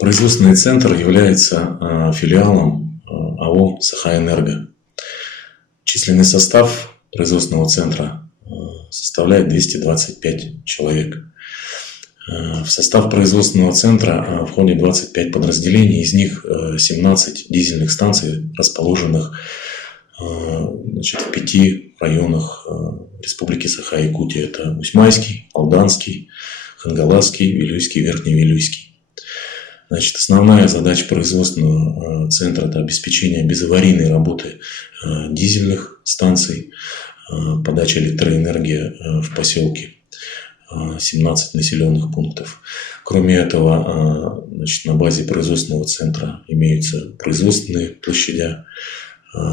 Производственный центр является филиалом АО «Сахаэнерго». Численный состав производственного центра составляет 225 человек. В состав производственного центра входит 25 подразделений, из них 17 дизельных станций, расположенных в 5 районах Республики Саха-Якутия. Это Усьмайский, Алданский, Хангаласский, Вилюйский, Верхний Вилюйский. Основная задача производственного центра – это обеспечение безаварийной работы дизельных станций, подача электроэнергии в поселке, 17 населенных пунктов. Кроме этого, на базе производственного центра имеются производственные площадя,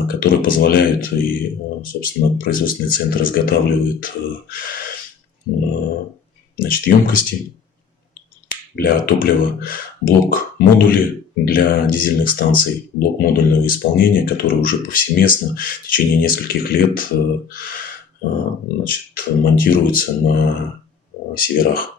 которые позволяют, и, собственно, производственный центр изготавливает емкости для топлива, блок-модули для дизельных станций, блок модульного исполнения, который уже повсеместно в течение нескольких лет монтируется на северах.